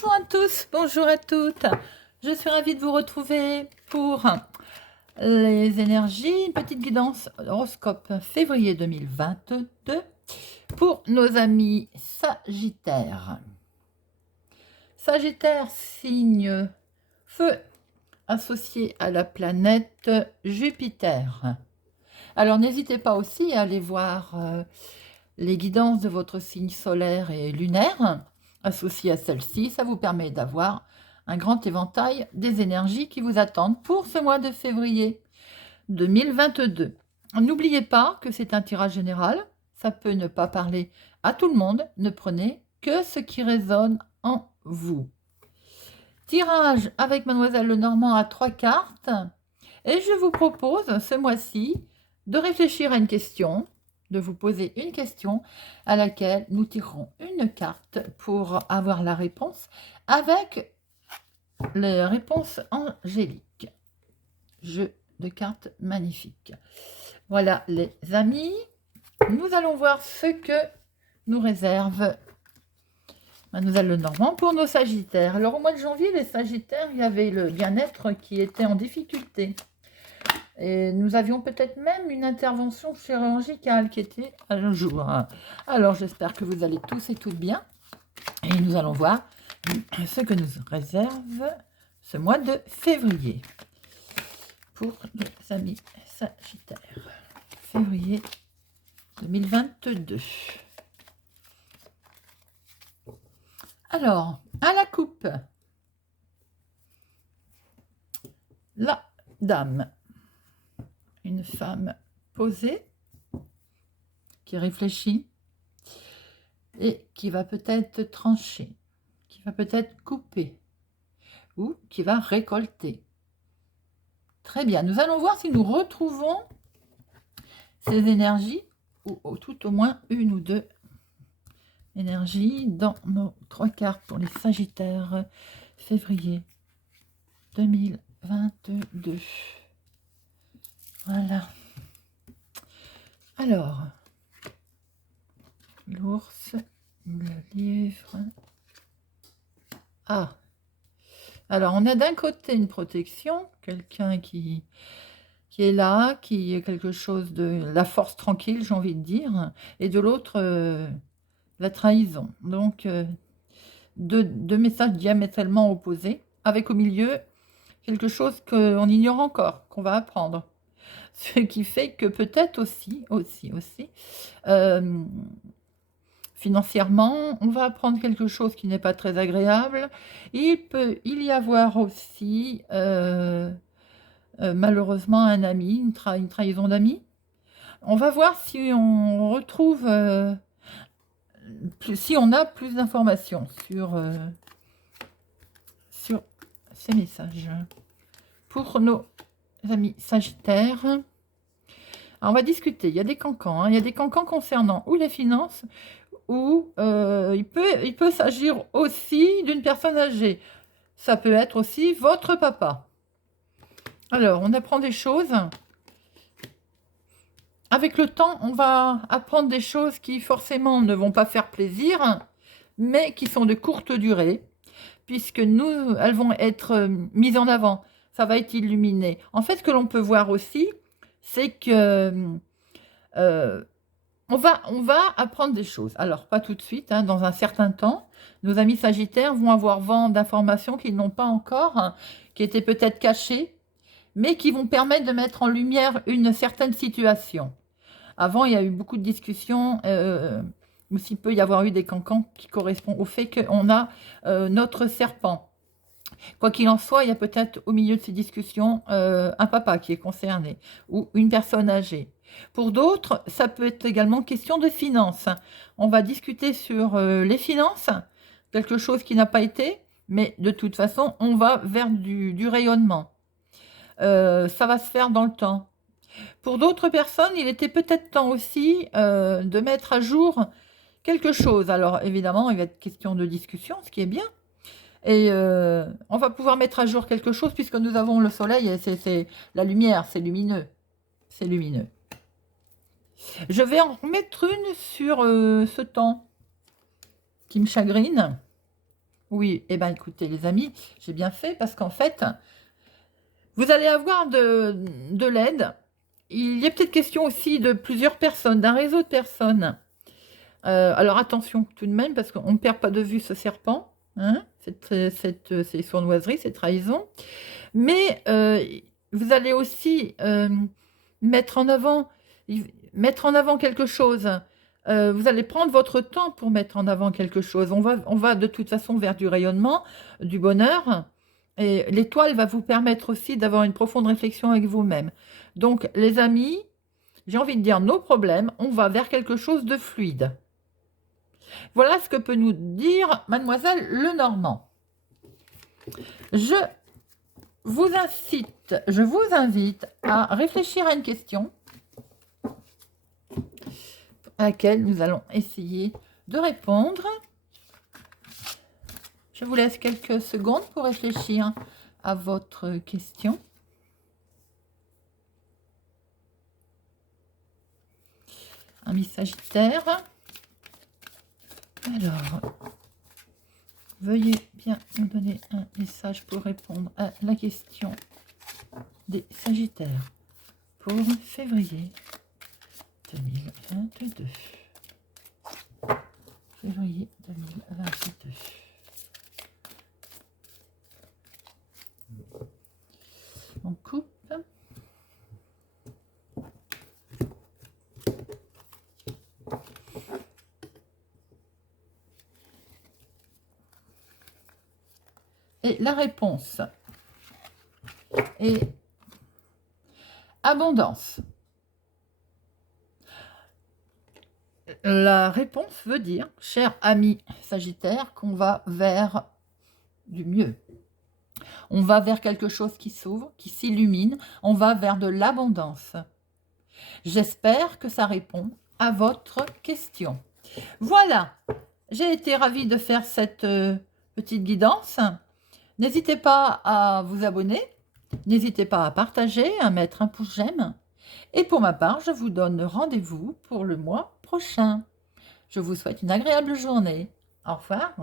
Bonjour à tous, bonjour à toutes. Je suis ravie de vous retrouver pour les énergies, une petite guidance horoscope février 2022 pour nos amis Sagittaires. Sagittaire, signe feu associé à la planète Jupiter. Alors n'hésitez pas aussi à aller voir les guidances de votre signe solaire et lunaire associées à celle-ci. Ça vous permet d'avoir un grand éventail des énergies qui vous attendent pour ce mois de février 2022. N'oubliez pas que c'est un tirage général. Ça peut ne pas parler à tout le monde. Ne prenez que ce qui résonne en vous. Tirage avec Mademoiselle Lenormand à 3 cartes. Et je vous propose ce mois-ci de réfléchir à une question, de vous poser une question à laquelle nous tirerons une carte pour avoir la réponse avec les réponses angéliques. Jeu de cartes magnifique. Voilà les amis, nous allons voir ce que nous réserve Mademoiselle Lenormand pour nos Sagittaires. Alors au mois de janvier, les Sagittaires, il y avait le bien-être qui était en difficulté. Et nous avions peut-être même une intervention chirurgicale qui était un jour. Alors j'espère que vous allez tous et toutes bien. Et nous allons voir ce que nous réserve ce mois de février pour nos amis Sagittaires. Février 2022. Alors, à la coupe, la dame. Une femme posée, qui réfléchit et qui va peut-être trancher, qui va peut-être couper ou qui va récolter. Très bien, nous allons voir si nous retrouvons ces énergies ou tout au moins une ou deux énergies dans nos 3 cartes pour les Sagittaires février 2022. Voilà. Alors, l'ours, le lièvre. Ah. Alors, on a d'un côté une protection, quelqu'un qui est là, qui est quelque chose de la force tranquille, j'ai envie de dire, et de l'autre, la trahison. Donc, deux messages diamétralement opposés, avec au milieu quelque chose qu'on ignore encore, qu'on va apprendre. Ce qui fait que peut-être aussi, financièrement, on va apprendre quelque chose qui n'est pas très agréable. Il peut y avoir aussi, malheureusement, un ami, une trahison d'amis. On va voir si on retrouve, si on a plus d'informations sur ces messages. Pour nos amis Sagittaires, alors on va discuter. Il y a des cancans, il y a des cancans concernant ou les finances, ou il peut s'agir aussi d'une personne âgée. Ça peut être aussi votre papa. Alors, on apprend des choses. Avec le temps, on va apprendre des choses qui forcément ne vont pas faire plaisir, mais qui sont de courte durée, puisque elles vont être mises en avant. Ça va être illuminé. En fait, ce que l'on peut voir aussi, c'est que on va apprendre des choses. Alors, pas tout de suite, dans un certain temps. Nos amis Sagittaires vont avoir vent d'informations qu'ils n'ont pas encore, qui étaient peut-être cachées, mais qui vont permettre de mettre en lumière une certaine situation. Avant, il y a eu beaucoup de discussions, aussi peut y avoir eu des cancans qui correspondent au fait qu'on a notre serpent. Quoi qu'il en soit, il y a peut-être au milieu de ces discussions un papa qui est concerné ou une personne âgée. Pour d'autres, ça peut être également question de finances. On va discuter sur les finances, quelque chose qui n'a pas été, mais de toute façon, on va vers du rayonnement. Ça va se faire dans le temps. Pour d'autres personnes, il était peut-être temps aussi de mettre à jour quelque chose. Alors évidemment, il va être question de discussion, ce qui est bien. Et on va pouvoir mettre à jour quelque chose puisque nous avons le soleil et c'est la lumière, c'est lumineux. C'est lumineux. Je vais en remettre une sur ce temps qui me chagrine. Oui, eh bien écoutez les amis, j'ai bien fait parce qu'en fait, vous allez avoir de l'aide. Il y a peut-être question aussi de plusieurs personnes, d'un réseau de personnes. Alors attention tout de même, parce qu'on ne perd pas de vue ce serpent, hein, ces sournoiseries, ces trahisons. Mais vous allez aussi mettre en avant, quelque chose. Vous allez prendre votre temps pour mettre en avant quelque chose. On va de toute façon vers du rayonnement, du bonheur. Et l'étoile va vous permettre aussi d'avoir une profonde réflexion avec vous-même. Donc, les amis, j'ai envie de dire nos problèmes, on va vers quelque chose de fluide. Voilà ce que peut nous dire Mademoiselle Lenormand. Je vous invite à réfléchir à une question à laquelle nous allons essayer de répondre. Je vous laisse quelques secondes pour réfléchir à votre question. Ami Sagittaire. Alors, veuillez bien nous donner un message pour répondre à la question des Sagittaires pour février 2022. Février 2022. On coupe. Et la réponse est abondance. La réponse veut dire, cher ami Sagittaire, qu'on va vers du mieux. On va vers quelque chose qui s'ouvre, qui s'illumine. On va vers de l'abondance. J'espère que ça répond à votre question. Voilà, j'ai été ravie de faire cette petite guidance. N'hésitez pas à vous abonner. N'hésitez pas à partager, à mettre un pouce j'aime. Et pour ma part, je vous donne rendez-vous pour le mois prochain. Je vous souhaite une agréable journée. Au revoir.